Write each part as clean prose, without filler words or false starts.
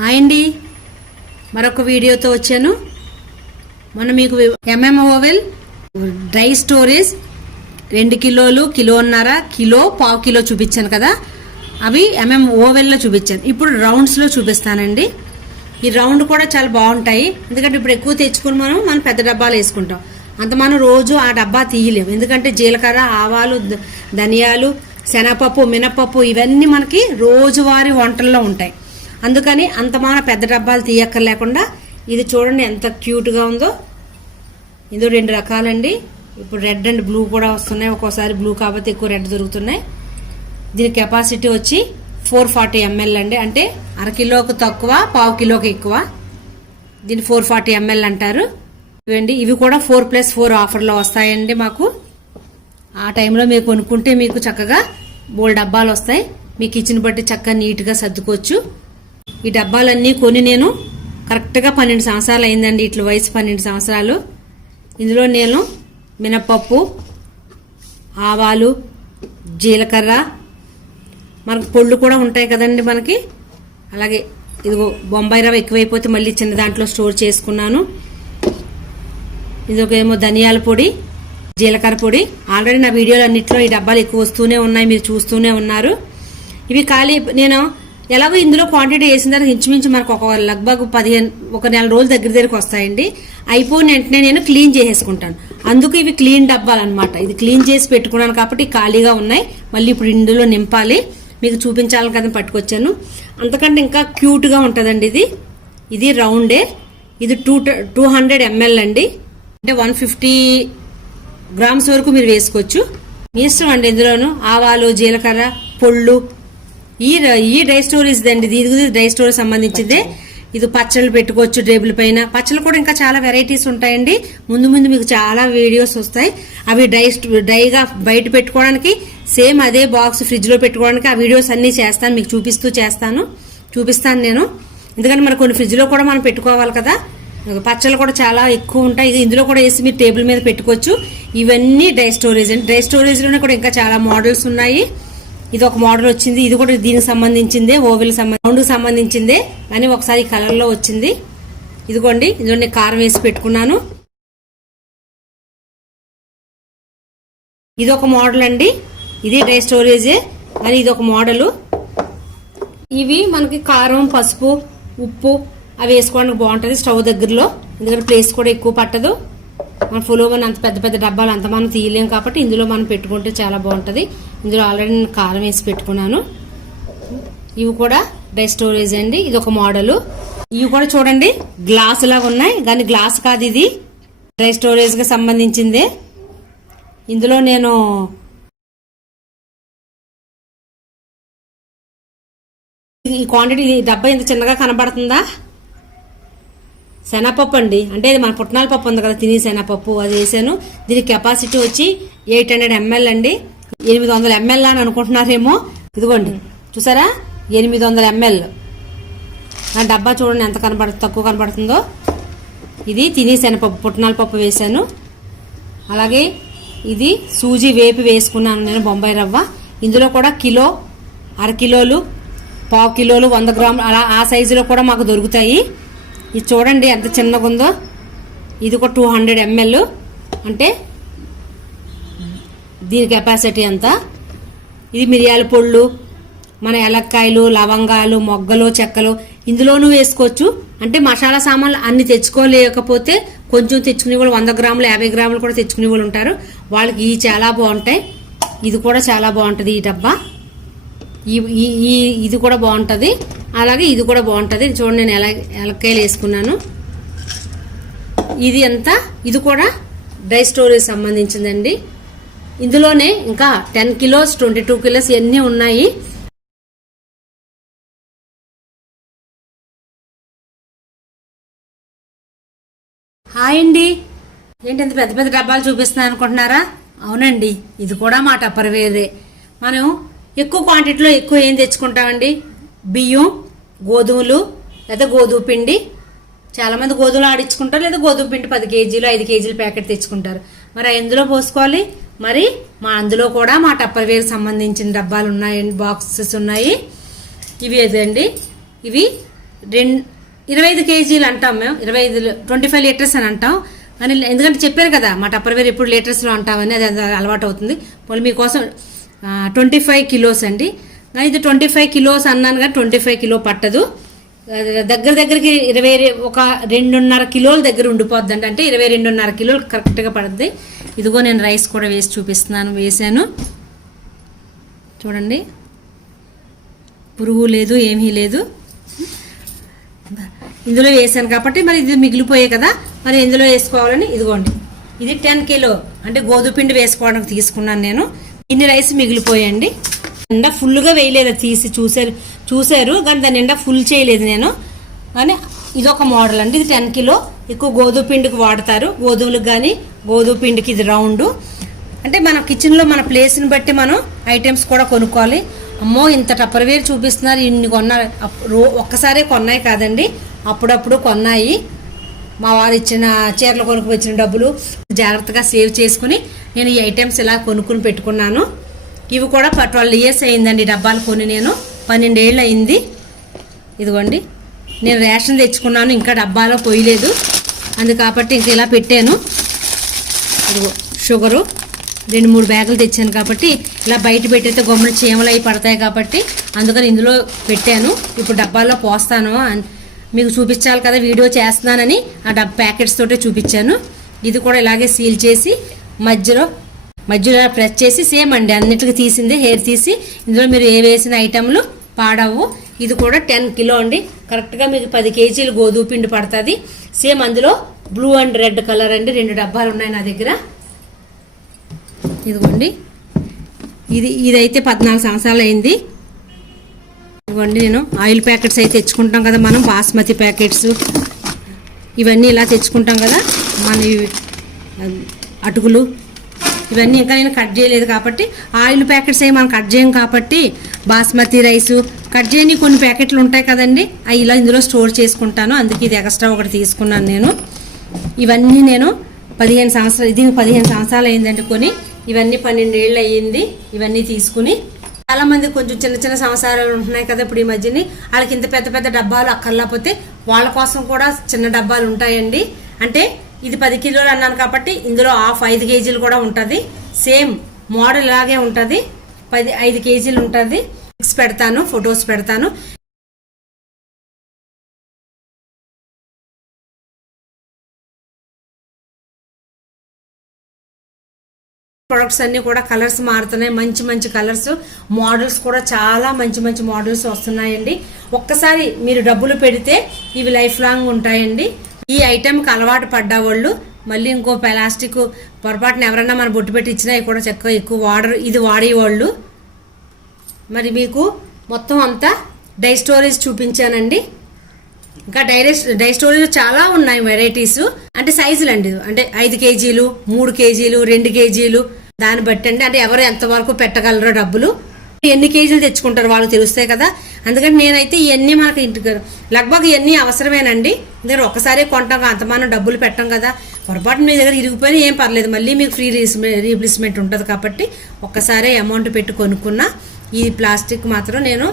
Hi అండి, మరొక వీడియోతో వచ్చాను. మనం మీకు ఓవెల్ డ్రై స్టోరేజ్ 2 కిలోలు, కిలోన్నర, కిలో, పావు కిలో చూపించాను కదా, అవి ఓవెల్లో చూపించాను. ఇప్పుడు రౌండ్స్లో చూపిస్తానండి. ఈ రౌండ్ కూడా చాలా బాగుంటాయి, ఎందుకంటే ఇప్పుడు ఎక్కువ తెచ్చుకుని మనం పెద్ద డబ్బాలు వేసుకుంటాం. అంత మనం రోజు ఆ డబ్బా తీయలేము, ఎందుకంటే జీలకర్ర, ఆవాలు, ధనియాలు, శనగపప్పు, మినపప్పు ఇవన్నీ మనకి రోజువారీ వంటల్లో ఉంటాయి. అందుకని అంత మన పెద్ద డబ్బాలు తీయక్కర్లేకుండా ఇది చూడండి ఎంత క్యూట్గా ఉందో. ఇందులో 2 రకాలండి. ఇప్పుడు రెడ్ అండ్ బ్లూ కూడా వస్తున్నాయి, ఒక్కోసారి బ్లూ కాబట్టి ఎక్కువ రెడ్ దొరుకుతున్నాయి. దీని కెపాసిటీ వచ్చి 440 ml అండి, అంటే అరకిలోకి తక్కువ, పావు కిలోకి ఎక్కువ. దీన్ని 440 ml అంటారు. ఇవండి, ఇవి కూడా 4+4 ఆఫర్లో వస్తాయండి మాకు. ఆ టైంలో మీరు కొనుక్కుంటే మీకు చక్కగా బోల్డ్ డబ్బాలు వస్తాయి. మీ కిచెన్ బట్టి చక్కగా నీట్గా సర్దుకోవచ్చు. ఈ డబ్బాలన్నీ కొని నేను కరెక్ట్గా 12 సంవత్సరాలు అయిందండి, ఇట్లా వయసు 12 సంవత్సరాలు. ఇందులో నేను మినపప్పు, ఆవాలు, జీలకర్ర, మనకు పొళ్ళు కూడా ఉంటాయి కదండి మనకి. అలాగే ఇదిగో బొంబాయి రవ్వ ఎక్కువైపోతే మళ్ళీ చిన్న దాంట్లో స్టోర్ చేసుకున్నాను. ఇదొకేమో ధనియాల పొడి, జీలకర్ర పొడి. ఆల్రెడీ నా వీడియోలు అన్నింటిలో ఈ డబ్బాలు ఎక్కువ వస్తూనే ఉన్నాయి, మీరు చూస్తూనే ఉన్నారు. ఇవి ఖాళీ నేను ఎలాగో ఇందులో క్వాంటిటీ వేసిన తర్వాత ఇంచుమించు మనకు ఒక లగ్భగ్ 1 నెల రోజుల దగ్గరికి వస్తాయండి. అయిపోయిన వెంటనే నేను క్లీన్ చేసేసుకుంటాను. అందుకు ఇవి క్లీన్ డబ్బాలు అనమాట. ఇది క్లీన్ చేసి పెట్టుకున్నాను కాబట్టి ఖాళీగా ఉన్నాయి. మళ్ళీ ఇప్పుడు ఇందులో నింపాలి, మీకు చూపించాలని కదా పట్టుకొచ్చాను. అంతకంటే ఇంకా క్యూట్గా ఉంటుందండి ఇది రౌండే. ఇది 200 ml అండి, అంటే 150 గ్రామ్స్ వరకు మీరు వేసుకోవచ్చు. మీ ఇష్టం అండి. ఇందులోను ఆవాలు, జీలకర్ర, పొళ్ళు. ఈ డ్రై స్టోరేజ్ అండి, ఇది డ్రై స్టోరేజ్ సంబంధించిందే. ఇది పచ్చళ్ళు పెట్టుకోవచ్చు టేబుల్ పైన. పచ్చళ్ళు కూడా ఇంకా చాలా వెరైటీస్ ఉంటాయండి. ముందు మీకు చాలా వీడియోస్ వస్తాయి. అవి డ్రైగా బయట పెట్టుకోవడానికి, సేమ్ అదే బాక్స్ ఫ్రిడ్జ్ లో పెట్టుకోవడానికి ఆ వీడియోస్ అన్ని చేస్తాను, మీకు చూపిస్తాను నేను. ఎందుకంటే మరి కొన్ని ఫ్రిడ్జ్ లో కూడా మనం పెట్టుకోవాలి కదా. పచ్చళ్ళు కూడా చాలా ఎక్కువ ఉంటాయి. ఇది ఇందులో కూడా వేసి మీరు టేబుల్ మీద పెట్టుకోవచ్చు. ఇవన్నీ డ్రై స్టోరేజ్ అండి. డ్రై స్టోరేజ్ లోనే కూడా ఇంకా చాలా మోడల్స్ ఉన్నాయి. ఇది ఒక మోడల్ వచ్చింది, ఇది కూడా దీనికి సంబంధించిందే, ఓవెల్ రౌండ్కి సంబంధించిందే, కానీ ఒకసారి కలర్ లో వచ్చింది. ఇదిగోండి, ఇందులో నేను కారం వేసి పెట్టుకున్నాను. ఇది ఒక మోడల్ అండి, ఇది డ్రై స్టోరేజే, కానీ ఇది ఒక మోడల్. ఇవి మనకి కారం, పసుపు, ఉప్పు అవి వేసుకోవడానికి బాగుంటుంది స్టవ్ దగ్గరలో, ఎందుకంటే ప్లేస్ కూడా ఎక్కువ పట్టదు. మన ఫుల్ అంత పెద్ద డబ్బాలు అంత మనం తీయలేము కాబట్టి ఇందులో మనం పెట్టుకుంటే చాలా బాగుంటుంది. ఇందులో ఆల్రెడీ నేను కారం వేసి పెట్టుకున్నాను. ఇవి కూడా డ్రై స్టోరేజ్ అండి, ఇది ఒక మోడల్. ఇవి కూడా చూడండి గ్లాస్ లాగా ఉన్నాయి, కానీ గ్లాస్ కాదు, ఇది డ్రై స్టోరేజ్ కి సంబంధించిందే. ఇందులో నేను ఈ క్వాంటిటీ, డబ్బా ఇంత చిన్నగా కనబడుతుందా, శనగపప్పు అండి, అంటే మన పుట్నాల పప్పు ఉంది కదా, తినే శనగపప్పు, అది వేసాను. దీని కెపాసిటీ వచ్చి 800 ml అండి. 800 ml అని అనుకుంటున్నారేమో. ఇదిగోండి చూసారా, 800 ml. ఆ డబ్బా చూడండి ఎంత తక్కువ కనబడుతుందో. ఇది తినే శనగపప్పు, పుట్నాల పప్పు వేసాను. అలాగే ఇది సూజీ వేపి వేసుకున్నాను నేను, బొంబాయి రవ్వ. ఇందులో కూడా కిలో, అరకిలోలు, పావు కిలోలు, 100 గ్రాములు అలా ఆ సైజులో కూడా మాకు దొరుకుతాయి. ఇది చూడండి ఎంత చిన్నగా ఉందో. ఇది ఒక 200 ml, అంటే దీని కెపాసిటీ అంతా. ఇది మిరియాల పొళ్ళు, మన ఏలక్కాయలు, లవంగాలు, మొగ్గలు, చెక్కలు ఇందులోనూ వేసుకోవచ్చు. అంటే మసాలా సామాన్లు అన్ని తెచ్చుకోలేకపోతే కొంచెం తెచ్చుకునే వాళ్ళు 100 గ్రాములు, 50 గ్రాములు కూడా తెచ్చుకునే వాళ్ళు ఉంటారు. వాళ్ళకి ఇవి చాలా బాగుంటాయి. ఇది కూడా చాలా బాగుంటుంది ఈ డబ్బా. ఇది కూడా బాగుంటుంది, అలాగే ఇది కూడా బాగుంటుంది. చూడండి నేను ఏలక్కాయలు వేసుకున్నాను. ఇది కూడా డ్రై స్టోరేజ్ సంబంధించిందండి. ఇందులోనే ఇంకా 10 కిలోస్, 22 కిలోస్ ఇవన్నీ ఉన్నాయి. హాయ్ అండి, ఏంటి ఇంత పెద్ద డబ్బాలు చూపిస్తున్నాను అనుకుంటున్నారా? అవునండి, ఇది కూడా మా టప్పర్వేరే. మనం ఎక్కువ క్వాంటిటీలో ఎక్కువ ఏం తెచ్చుకుంటామండి, బియ్యం, గోధుమలు లేదా గోధుమ పిండి. చాలా మంది గోధుమలు ఆడించుకుంటారు, లేదా గోధుమ పిండి 10 కేజీలు, 5 కేజీలు ప్యాకెట్ తెచ్చుకుంటారు. మరి ఎందులో పోసుకోవాలి? మరి అందులో కూడా మా టప్పర్వేర్ సంబంధించిన డబ్బాలు ఉన్నాయండి, బాక్సెస్ ఉన్నాయి. ఇవి ఏదండి, ఇవి 25 కేజీలు అంటాం మేము, 25 లీటర్స్ అని అంటాం. అని ఎందుకంటే చెప్పారు కదా మా టప్పర్వేర్ ఎప్పుడు లీటర్స్లో అంటామని, అది అలవాటు అవుతుంది. వాళ్ళు మీకోసం 25 కిలోస్ అండి. కానీ ఇది 25 కిలోస్ అన్నాను కానీ 25 కిలో పట్టదు. దగ్గరికి 2.5 కిలోల దగ్గర ఉండిపోద్దండి. అంటే 22.5 కిలోలు కరెక్ట్గా పడుద్ది. ఇదిగో నేను రైస్ కూడా వేసి చూపిస్తున్నాను. వేసాను చూడండి, పురుగు లేదు ఏమీ లేదు. ఇందులో వేసాను కాబట్టి మరి ఇది మిగిలిపోయాయి కదా, మరి ఇందులో వేసుకోవాలని ఇదిగోండి. ఇది 10 కిలో అంటే గోధుమ పిండి వేసుకోవడానికి తీసుకున్నాను నేను. ఇన్ని రైస్ మిగిలిపోయండి. నిండా ఫుల్గా వేయలేదు, తీసి చూశారు కానీ దాని నిండా ఫుల్ చేయలేదు నేను. కానీ ఇదొక మోడల్ అండి. ఇది 10 కిలో. ఎక్కువ గోధుమ పిండికి వాడతారు, గోధుమలకు కానీ గోధుమ పిండికి ఇది రౌండ్. అంటే మన కిచెన్లో మన ప్లేస్ని బట్టి మనం ఐటమ్స్ కూడా కొనుక్కోవాలి. అమ్మో ఇంత టప్పర్వేర్ చూపిస్తున్నారు, ఇన్ని కొన్నారు. ఒక్కసారే కొన్నాయి కాదండి, అప్పుడప్పుడు కొన్నాయి. మా వారు ఇచ్చిన చీరలు కొనుక్కు వచ్చిన డబ్బులు జాగ్రత్తగా సేవ్ చేసుకుని నేను ఈ ఐటమ్స్ ఇలా కొనుక్కుని పెట్టుకున్నాను. ఇవి కూడా 12 ఇయర్స్ అయిందండి డబ్బాలు కొని, నేను 12 ఏళ్ళు అయింది. ఇదిగోండి నేను రేషన్ తెచ్చుకున్నాను, ఇంకా డబ్బాలో పోయలేదు. అందు కాబట్టి ఇంక ఇలా పెట్టాను. ఇదిగో షుగరు 2-3 బ్యాగులు తెచ్చాను కాబట్టి ఇలా బయట పెట్టితే గమ్మున చీమలు అవి పడతాయి కాబట్టి అందుకని ఇందులో పెట్టాను. ఇప్పుడు డబ్బాల్లో పోస్తాను, మీకు చూపించాలి కదా, వీడియో చేస్తున్నానని ఆ ప్యాకెట్స్ తోటే చూపించాను. ఇది కూడా ఇలాగే సీల్ చేసి మధ్యలో ప్రెస్ చేసి సేమ్ అండి అన్నిటికి తీసింది, హెయిర్ తీసి ఇందులో మీరు ఏ వేసిన ఐటెంలు పాడవు. ఇది కూడా 10 కిలో అండి. కరెక్ట్గా మీకు 10 కేజీలు గోధుమ పిండి పడుతుంది. సేమ్ అందులో బ్లూ అండ్ రెడ్ కలర్ అండి, 2 డబ్బాలు ఉన్నాయి నా దగ్గర. ఇదిగోండి ఇదైతే 14 సంవత్సరాలు అయింది. ఇదిగోండి నేను ఆయిల్ ప్యాకెట్స్ అయితే తెచ్చుకుంటాం కదా మనం, బాస్మతి ప్యాకెట్స్ ఇవన్నీ ఇలా తెచ్చుకుంటాం కదా మన అటుకులు, ఇవన్నీ ఇంకా నేను కట్ చేయలేదు కాబట్టి ఆయిల్ ప్యాకెట్స్ అవి మనం కట్ చేయం కాబట్టి బాస్మతి రైసు కట్ చేయని కొన్ని ప్యాకెట్లు ఉంటాయి కదండి, అవి ఇలా ఇందులో స్టోర్ చేసుకుంటాను. అందుకే ఇది ఎక్స్ట్రా ఒకటి తీసుకున్నాను నేను. ఇవన్నీ నేను 15 సంవత్సరాలు, ఇది 15 సంవత్సరాలు అయిందండి కొని. ఇవన్నీ 12 ఏళ్ళు అయ్యింది ఇవన్నీ తీసుకుని. చాలామంది కొంచెం చిన్న సంవత్సరాలు ఉంటున్నాయి కదా ఇప్పుడు ఈ మధ్యని, వాళ్ళకి ఇంత పెద్ద డబ్బాలు అక్కర్లేకపోతే వాళ్ళ కోసం కూడా చిన్న డబ్బాలు ఉంటాయండి. అంటే ఇది 10 కిలోలు అన్నాను కాబట్టి ఇందులో 5 కేజీలు కూడా ఉంటుంది. సేమ్ మోడల్ ఇలాగే ఉంటుంది, 5 కేజీలు ఉంటుంది. పిక్స్ పెడతాను, ఫొటోస్ పెడతాను. ప్రొడక్ట్స్ అన్నీ కూడా కలర్స్ మారుతున్నాయి, మంచి కలర్స్, మోడల్స్ కూడా చాలా మంచి మోడల్స్ వస్తున్నాయండి. ఒక్కసారి మీరు డబ్బులు పెడితే ఇవి లైఫ్ లాంగ్ ఉంటాయండి. ఈ ఐటెంకి అలవాటు పడ్డవాళ్ళు మళ్ళీ ఇంకో ప్లాస్టిక్ పొరపాటున ఎవరన్నా మన బొట్టు పెట్టి ఇచ్చినా కూడా చక్కగా ఎక్కువ ఇది వాడేవాళ్ళు. మరి మీకు మొత్తం అంతా డై స్టోరేజ్ చూపించానండి. ఇంకా డై స్టోరేజ్ చాలా ఉన్నాయి వెరైటీస్. అంటే సైజులు అండి, అంటే 5 కేజీలు, 3 కేజీలు, 2 కేజీలు దాన్ని బట్టి అండి. అంటే ఎవరు ఎంతవరకు పెట్టగలరో డబ్బులు, ఎన్ని కేజీలు తెచ్చుకుంటారు వాళ్ళు తెలుస్తాయి కదా. అందుకని నేనైతే ఇవన్నీ మనకి ఇంటికి లగ్భగ్ ఇవన్నీ అవసరమేనండి. ఎందుకంటే ఒక్కసారి కొంటాం, అంతమానం డబ్బులు పెట్టాం కదా. పొరపాటు మీ దగ్గర ఇరిగిపోయినా ఏం పర్లేదు, మళ్ళీ మీకు ఫ్రీ రీప్లేస్మెంట్ ఉంటుంది కాబట్టి ఒక్కసారి అమౌంట్ పెట్టి కొనుక్కున్నా. ఈ ప్లాస్టిక్ మాత్రం నేను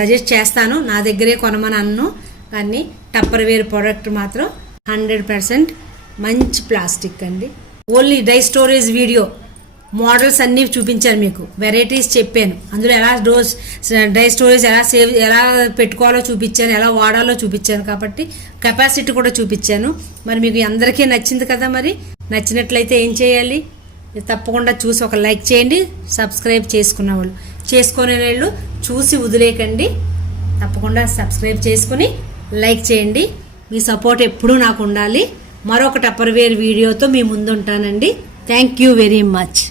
సజెస్ట్ చేస్తాను, నా దగ్గరే కొనమని అన్ను. కానీ టప్పర్వేర్ ప్రోడక్ట్ మాత్రం 100% మంచి ప్లాస్టిక్ అండి. ఓన్లీ డై స్టోరేజ్ వీడియో మోడల్స్ అన్నీ చూపించాను, మీకు వెరైటీస్ చెప్పాను. అందులో ఎలా డ్రై స్టోరేజ్ ఎలా పెట్టుకోవాలో చూపించాను, ఎలా వాడాలో చూపించాను కాబట్టి కెపాసిటీ కూడా చూపించాను. మరి మీకు అందరికీ నచ్చింది కదా. మరి నచ్చినట్లయితే ఏం చేయాలి, తప్పకుండా చూసి ఒక లైక్ చేయండి. సబ్స్క్రైబ్ చేసుకున్న వాళ్ళు, చేసుకునే వాళ్ళు చూసి వదిలేకండి. తప్పకుండా సబ్స్క్రైబ్ చేసుకుని లైక్ చేయండి. మీ సపోర్ట్ ఎప్పుడూ నాకు ఉండాలి. మరొక టప్పర్వేర్ వీడియోతో మీ ముందు ఉంటానండి. Thank you very much.